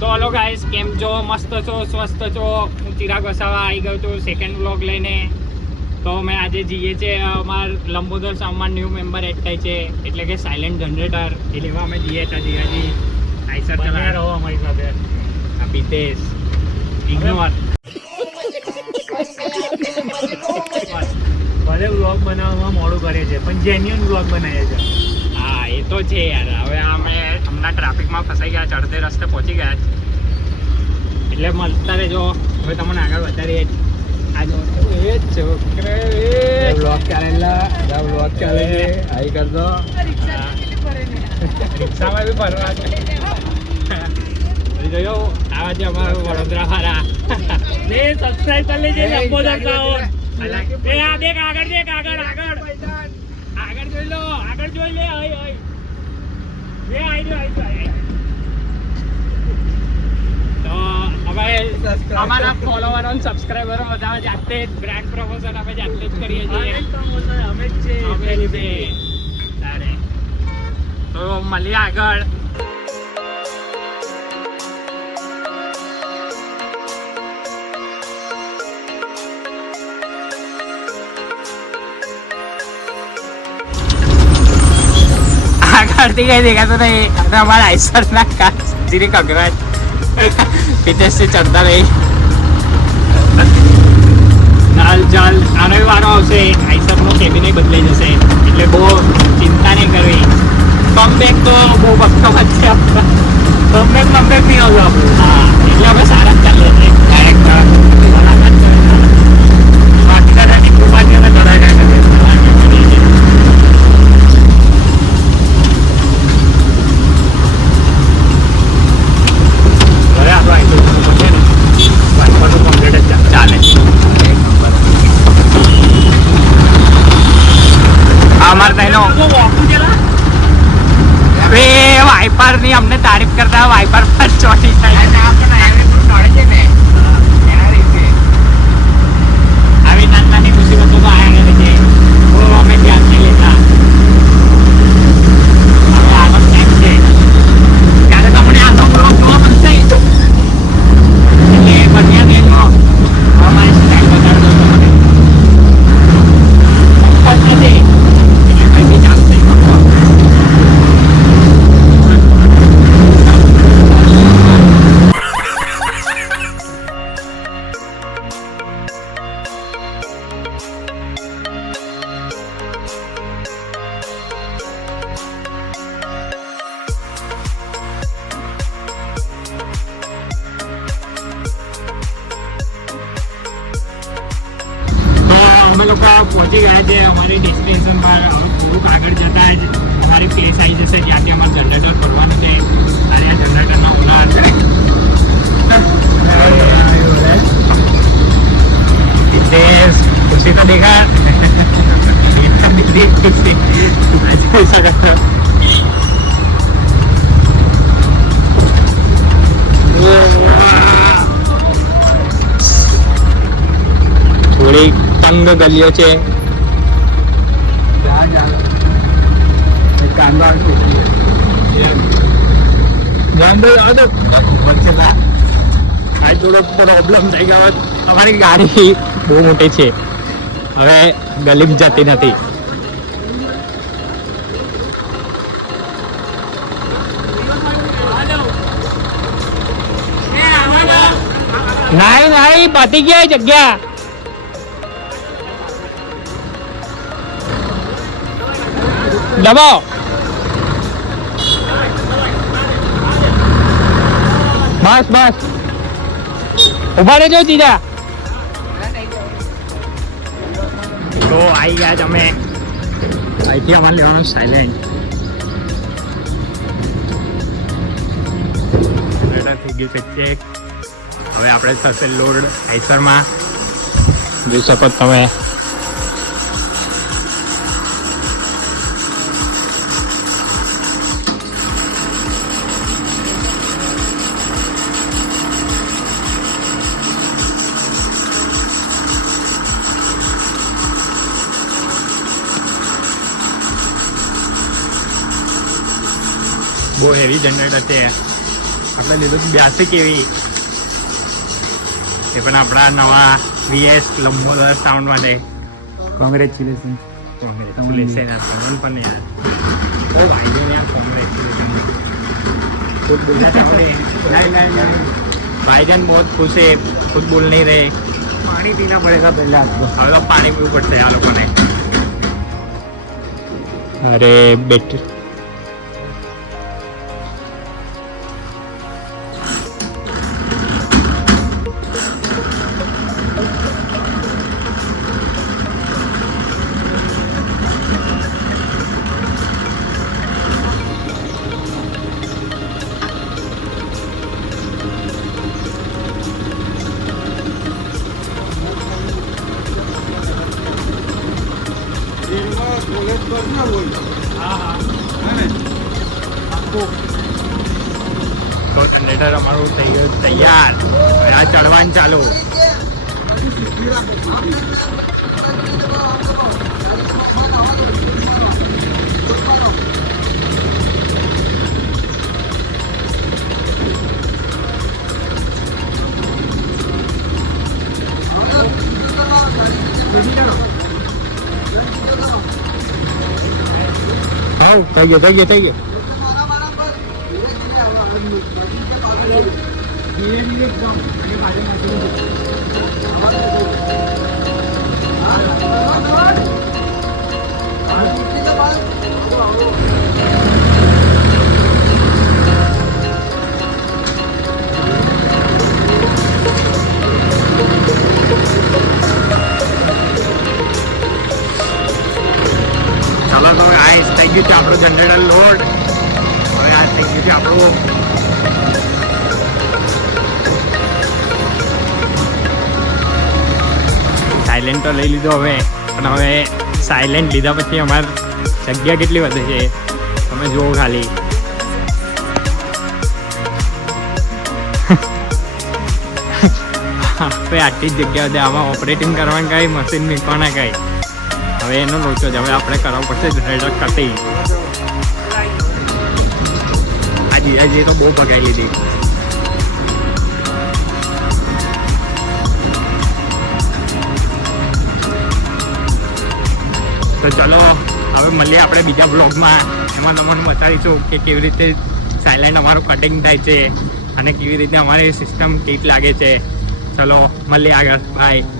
તો hello guys, કેમ છો? મસ્ત છો, સ્વસ્થ છો? હું ચિરાગ વસાવા આવી ગયો છું સેકન્ડ વ્લોગ લઈને. તો મેં આજે જઈએ છીએ અમારા લંબોદર સામાન ન્યૂ મેમ્બર એડ થાય છે, એટલે કે સાયલેન્ટ જનરેટર. એ લેવા અમે જઈએ હતા જીગાજી આઈસર ચલા રહો અમારી સાથે. આ પિતેશ ઇગ્નોર ભલે વ્લોગ બનાવવામાં મોડું કરે છે પણ જેન્યુઅન વ્લોગ બનાવે છે. હા એ તો છે યાર. હવે અમે હમણાં ટ્રાફિકમાં ફસાઈ ગયા, ચડતે રસ્તે પહોંચી ગયા એટલે મળતા રહેજો. હવે તમને આગળ વધારીએ. આ જો એ છોકરા વ્લોગ ચાલેલા વ્લોગ ચાલે છે આઈ કરતો રિક્ષામાં બી ફરવા જોયો. આવા છે અમારા વડોદરા વાળા. ને સબસ્ક્રાઇબ કરી લેજે લંબોદર કાઓ. એ આ દેખ આગળ, દેખ આગળ, આગળ આગળ જોઈ લો, આગળ જોઈ લે. ઓય ઓય એ આઈ ગયો. તો હવે અમારા ફોલોવર અને સબસ્ક્રાઇબરો બધા જાતે જ બ્રાન્ડ પ્રમોશન અમે જાતે જ કરીએ છીએ. અમે જ છે. તારે તો મળીએ આગળ. આગળથી કઈ દેખાતું નહીં. અમારા આઈસર ના કાચ જીરી કગરાટ પિતેશ થી ચડતા રહી. ચાલ ચાલ, આનો વારો આવશે. આઈસર નો કેબિન બદલાઈ જશે એટલે બહુ ચિંતા નહીં કરવી. કમબેક તો બહુ વખતો વચ્ચે કમબેક નહીં આવતો આપણું. હા એટલે હવે સારા જ ચાલીએ છીએ. બાકી દાદાની કૃપાથી અમે ધડાકા કરીએ. વાઇપર ની અમને તારીફ કરતા વાઇપર પર ચોટી થાય. આવી નાની નાની મુસીબતો તો આયા નથી, અમે ધ્યાન નહીં લેતા. હવે આગળ ટાઈમ છે ત્યારે તમને આ બ્લોગ જોવા મળશે એટલે બન્યા દેજો. અમારી સ્ટાઇલ બતાડજો તમને. નથી બી ચાલશે. અમે લોકો પહોંચી ગયા છે અમારી ડેસ્ટિનેશન પર. હવે થોડુંક આગળ જતા જ અમારી પ્લેસ આવી જશે જ્યાંથી અમારે જનરેટર ભરવાનું છે. અને આ જનરેટરનો ઉનાળ છે. ખુશી તો દેખા ખુશી થોડી તંગ ગલીઓ છે. આજ થોડો પ્રોબ્લેમ થઈ ગયો. અમારી ગાડી બહુ મોટી છે, હવે ગલીમ જતી નથી. નહીં પતી ગયા જગ્યા. દબાવો. બસ બસ ઉભા રહેજો સીધા. તો આવી ગયા જ અમે. અહીંથી અમારે લેવાનું સાયલેન્ટ. થઈ ગયું છે ચેક. હવે આપણે થશે લોડ આઈસરમાં. જોઈ શકો તમે. બહુ હેવી જનરેટર છે. આપણે લીધું 82 કેવી એ પણ આપણા નવા VS લંબોદર સાઉન્ડ માટે કોંગ્રેચ્યુલેશન. કોંગ્રેચ્યુલેશન આપણને પણ યાર કોઈ વાંધો નહીં કોંગ્रेचुलेशन खुद बोलना चाहोगे भाईजान बहुत खुश है खुद बोल नहीं रहे પાણી પીના પડેગા પહેલા આપકો. હવે તો પાણી પીવું પડશે આ લોકોને અરે બેટરી તો જનરેટર અમારું થઈ ગયું તૈયાર હવે આ ચડવાનું ચાલુ હા થઈ ગયો ચાલો તો આ થઈ ગયું છે આપણું જનરેટર લોડ હવે આ થઈ ગયું છે આપણું સાયલેન્ટ તો લઈ લીધો હવે પણ હવે સાયલેન્ટ લીધા પછી અમારી જગ્યા કેટલી વધે છે તમે જુઓ ખાલી આપણે આટલી જ જગ્યા વધે આમાં ઓપરેટિંગ કરવાનું કાંઈ મશીન મૂકવાના કાંઈ હવે એનો લોચો જ હવે આપણે કરવો પડશે જનરેટર કટી આ જીજાજી તો બહુ ભગાઈ લીધી તો ચલો હવે મળીએ આપણે બીજા બ્લોગમાં એમાં તમને બતાવીશું કે કેવી રીતે સાયલેન્ટ અમારું કટિંગ થાય છે અને કેવી રીતે અમારી સિસ્ટમ ઠીક લાગે છે ચલો મળીએ આગળ બાય